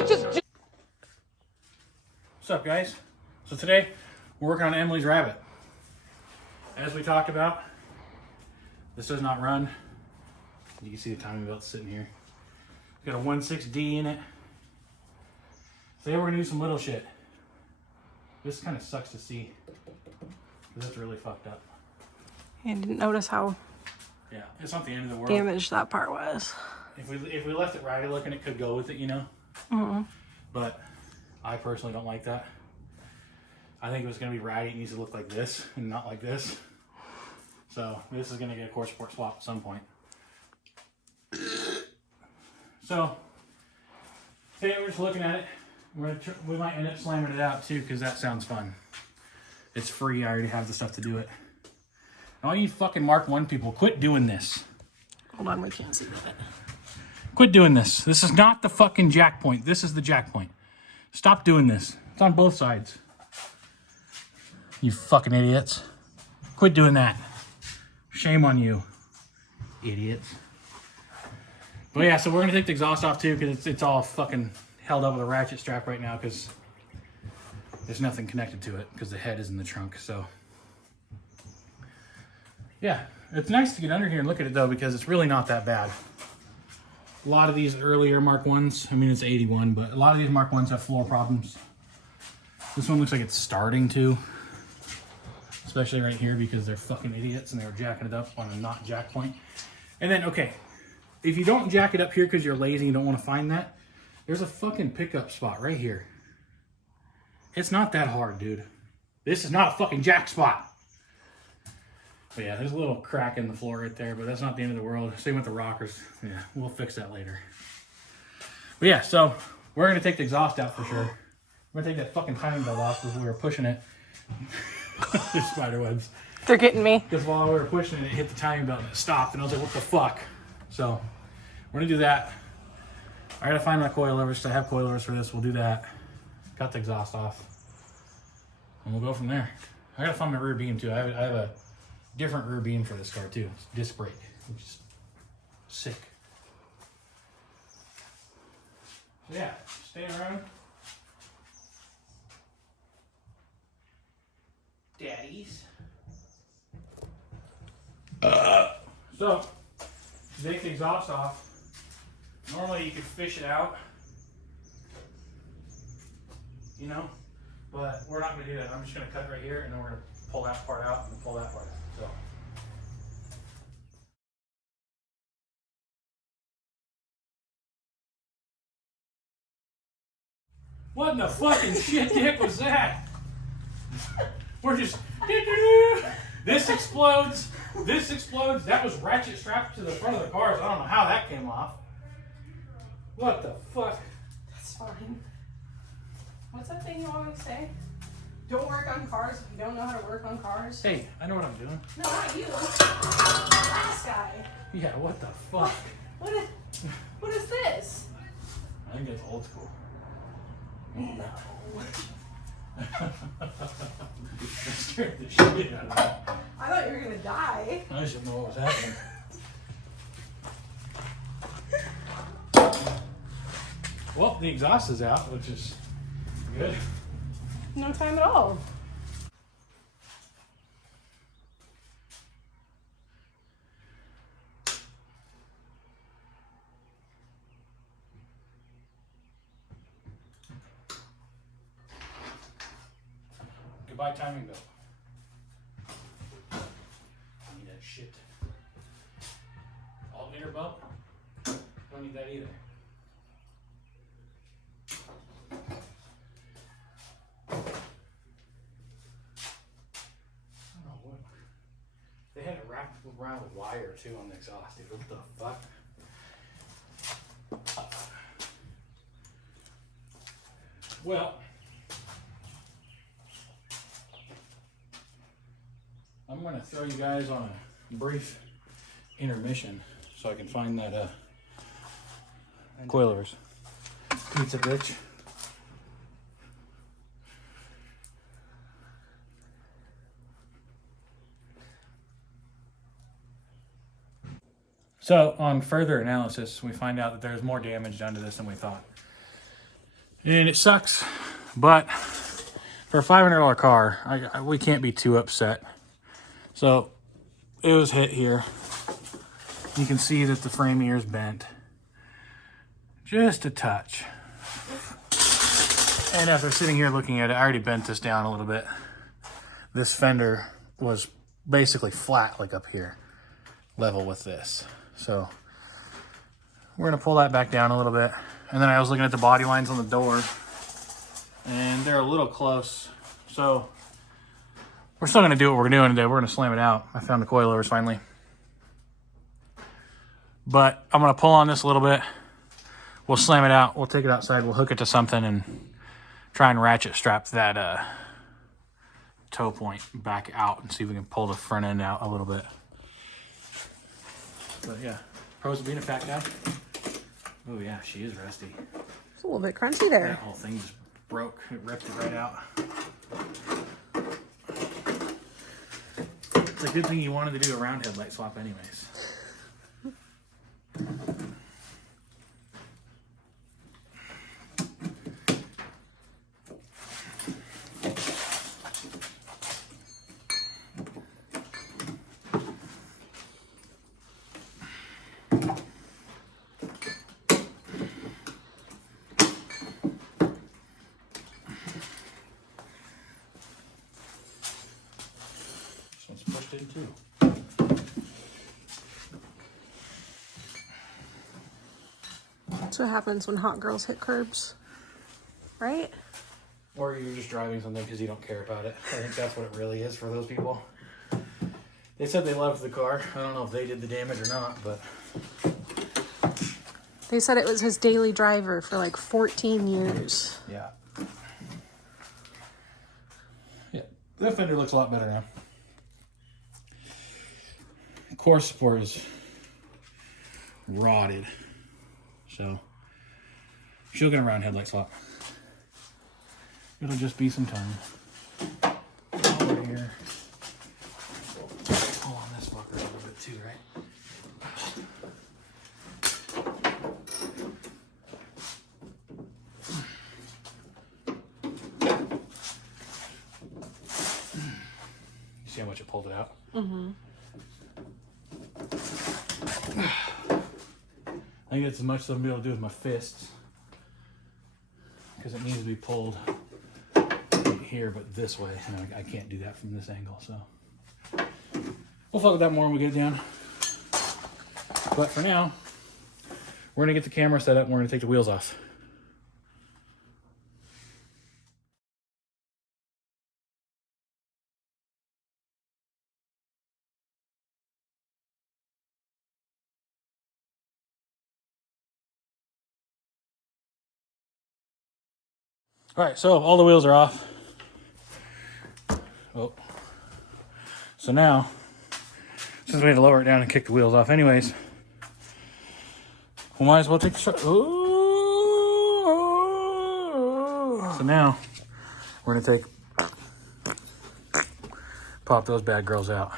me just do. What's up, guys? So today we're working on Emily's Rabbit. As we talked about, this does not run. You can see the timing belt sitting here. It's got a 1.6D in it. Today we're gonna do some little shit. This kind of sucks to see because it's really fucked up. I didn't notice how Yeah, it's not the end of the world. damaged that part was. If we left it ratty looking, it could go with it, you know. But I personally don't like that. I think if it's gonna be ratty, it needs to look like this and not like this. So this is gonna get a core support swap at some point. So today we're just looking at it. We might end up slamming it out too because that sounds fun. It's free. I already have the stuff to do it. And all you fucking Mark 1 people, quit doing this. Hold on, we can't see that. Quit doing this. This is not the fucking jack point. This is the jack point. Stop doing this. It's on both sides. You fucking idiots. Quit doing that. Shame on you, idiots. But yeah, so we're gonna take the exhaust off too because it's all fucking held up with a ratchet strap right now because there's nothing connected to it because the head is in the trunk. So yeah, it's nice to get under here and look at it though because it's really not that bad. A lot of these earlier Mark 1s, I mean it's 81, but a lot of these Mark 1s have floor problems. This one looks like it's starting to, especially right here because they're fucking idiots and they were jacking it up on a not jack point. And then, okay, if you don't jack it up here because you're lazy and you don't want to find that, there's a fucking pickup spot right here. It's not that hard, dude. This is not a fucking jack spot. But yeah, there's a little crack in the floor right there, but that's not the end of the world. Same with the rockers. Yeah, we'll fix that later. But yeah, so we're gonna take the exhaust out for sure. We're gonna take that fucking timing belt off because we were pushing it. There's spider webs. They're getting me. Because while we were pushing it, it hit the timing belt and it stopped, and I was like, what the fuck? So we're gonna do that. I gotta find my coilovers, so I have coilovers for this. We'll do that. Cut the exhaust off. And we'll go from there. I gotta find my rear beam too. I have a different rear beam for this car too. It's disc brake, which is sick. So yeah, stay around. Daddies. So, to take the exhaust off, normally you could fish it out, you know, but we're not going to do that. I'm just going to cut right here and then we're going to pull that part out and pull that part out. So. What in the fucking shit dick was that? We're just, this explodes, this explodes. That was ratchet strapped to the front of the cars. I don't know how that came off. What the fuck? That's fine. What's that thing you always say? Don't work on cars if you don't know how to work on cars. Hey, I know what I'm doing. No, not you. This guy. Yeah, what the fuck? What is this? I think that's old school. No. That scared the shit out of me. I thought you were gonna die. I just didn't know what was happening. Well, the exhaust is out, which is good. No time at all. Goodbye, timing belt. I need that shit. Alternator belt? Don't need that either. I don't know what. They had it wrapped around with wire too on the exhaust, dude. What the fuck? Well, I'm going to throw you guys on a brief intermission so I can find that coilovers. Pizza bitch. So on further analysis, we find out that there's more damage done to this than we thought. And it sucks, but for a $500 car, we can't be too upset. So it was hit here. You can see that the frame here is bent. Just a touch. And after sitting here looking at it, I already bent this down a little bit. This fender was basically flat, like up here, level with this. So we're gonna pull that back down a little bit. And then I was looking at the body lines on the door, and they're a little close. So we're still gonna do what we're doing today. We're gonna slam it out. I found the coilovers finally. But I'm gonna pull on this a little bit. We'll slam it out. We'll take it outside. We'll hook it to something and try and ratchet strap that toe point back out and see if we can pull the front end out a little bit. But yeah, pros of being a fat guy. Oh yeah, she is rusty. It's a little bit crunchy there. That whole thing just broke. It ripped it right out. It's a good thing you wanted to do a round headlight swap anyways. Pushed in too. That's what happens when hot girls hit curbs, right? Or you're just driving something because you don't care about it. I think that's what it really is for those people. They said they loved the car. I don't know if they did the damage or not, but They said it was his daily driver for like 14 years. yeah. Yeah, that fender looks a lot better now. Core support is rotted, so she'll get a round headlight swap. It'll just be some time. Over here. Pull on this fucker a little bit too, right? You see how much it pulled it out? Mm-hmm. I think that's as much as I'll be able to do with my fists, because it needs to be pulled right here, but this way, and I can't do that from this angle. So we'll fuck with that more when we get it down. But for now, we're gonna get the camera set up and we're gonna take the wheels off. All right, so all the wheels are off. Oh. So now, since we had to lower it down and kick the wheels off anyways, we might as well take the shot. Ooh. So now, we're gonna pop those bad girls out.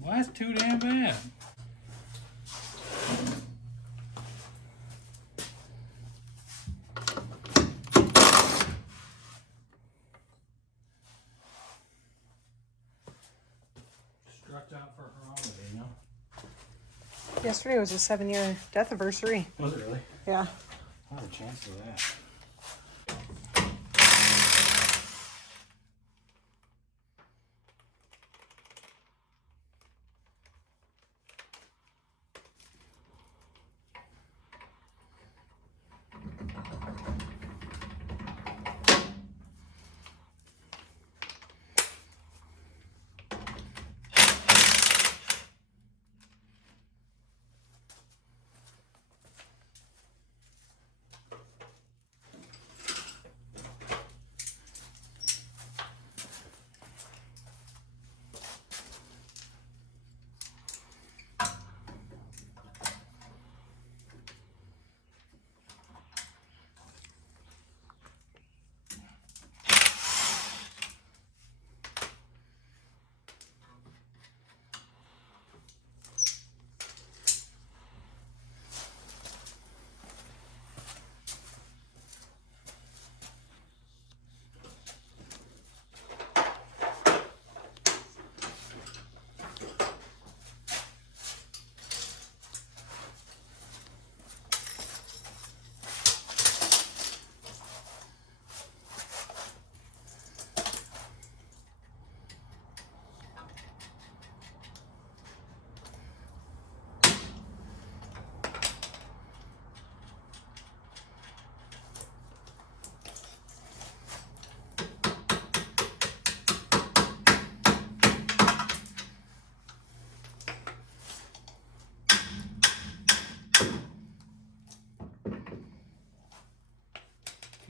Well, that's too damn bad. Strut out for her holiday, you know? Yesterday was his 7-year death anniversary. Was it really? Yeah. What a chance of that.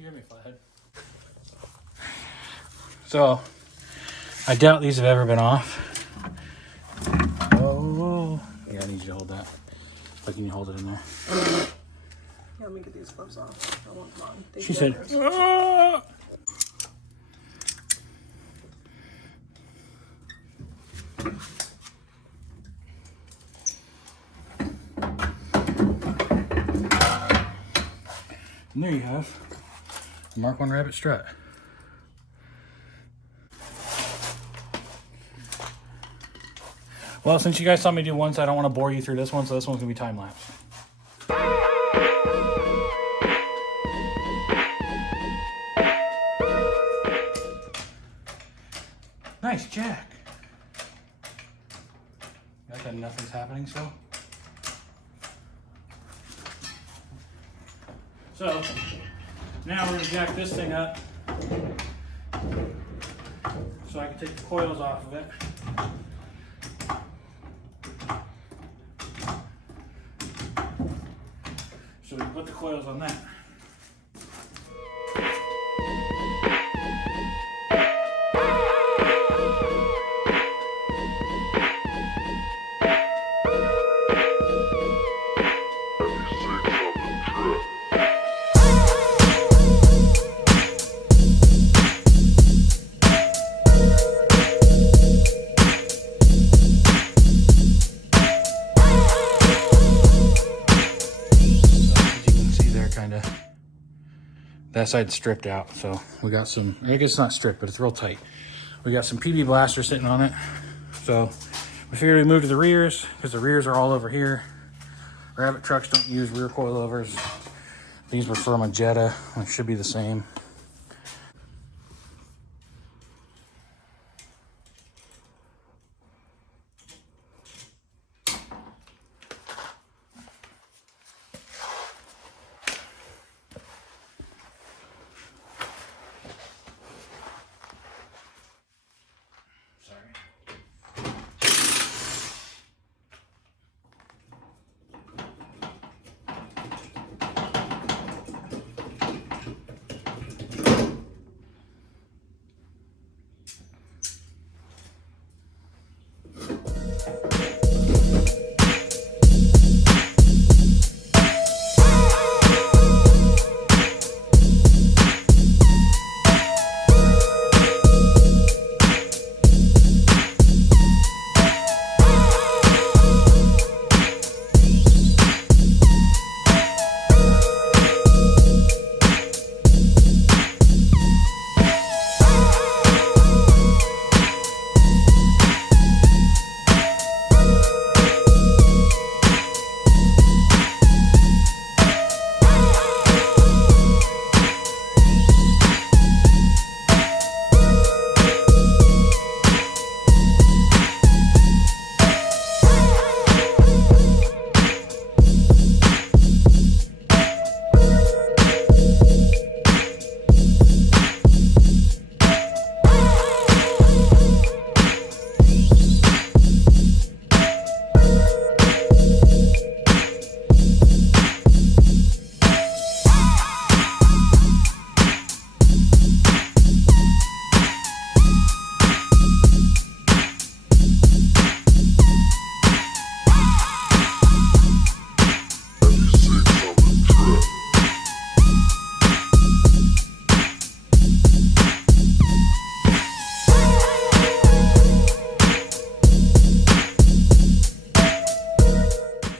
You hear me, flathead? So, I doubt these have ever been off. Oh, yeah, I need you to hold that. Like, can you hold it in there? Yeah, let me get these gloves off. I want them on. She said, ah! And there you have the Mark 1 Rabbit Strut. Well, since you guys saw me do one, so I don't want to bore you through this one, so this one's going to be time-lapse. Nice jack. Got that nothing's happening still. So, now we're going to jack this thing up so I can take the coils off of it. So we can put the coils on that. That side's stripped out, so we got some, I guess it's not stripped, but it's real tight. We got some PB blasters sitting on it. So we figured we move to the rears because the rears are all over here. Rabbit trucks don't use rear coilovers. These were from a Jetta, which should be the same.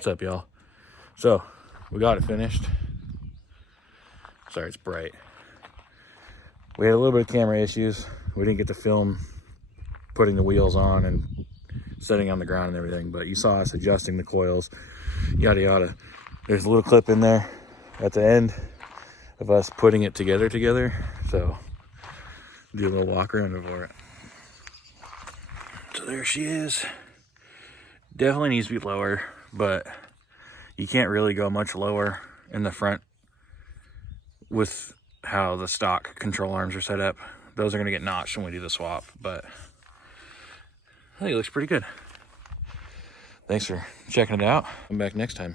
What's up, y'all? So we got it finished. Sorry, it's bright. We had a little bit of camera issues. We didn't get to film putting the wheels on and setting on the ground and everything, but you saw us adjusting the coils, yada yada. There's a little clip in there at the end of us putting it together. So do a little walk around for it. So there she is. Definitely needs to be lower, but you can't really go much lower in the front with how the stock control arms are set up. Those are going to get notched when we do the swap, but I think it looks pretty good. Thanks for checking it out. Come back next time.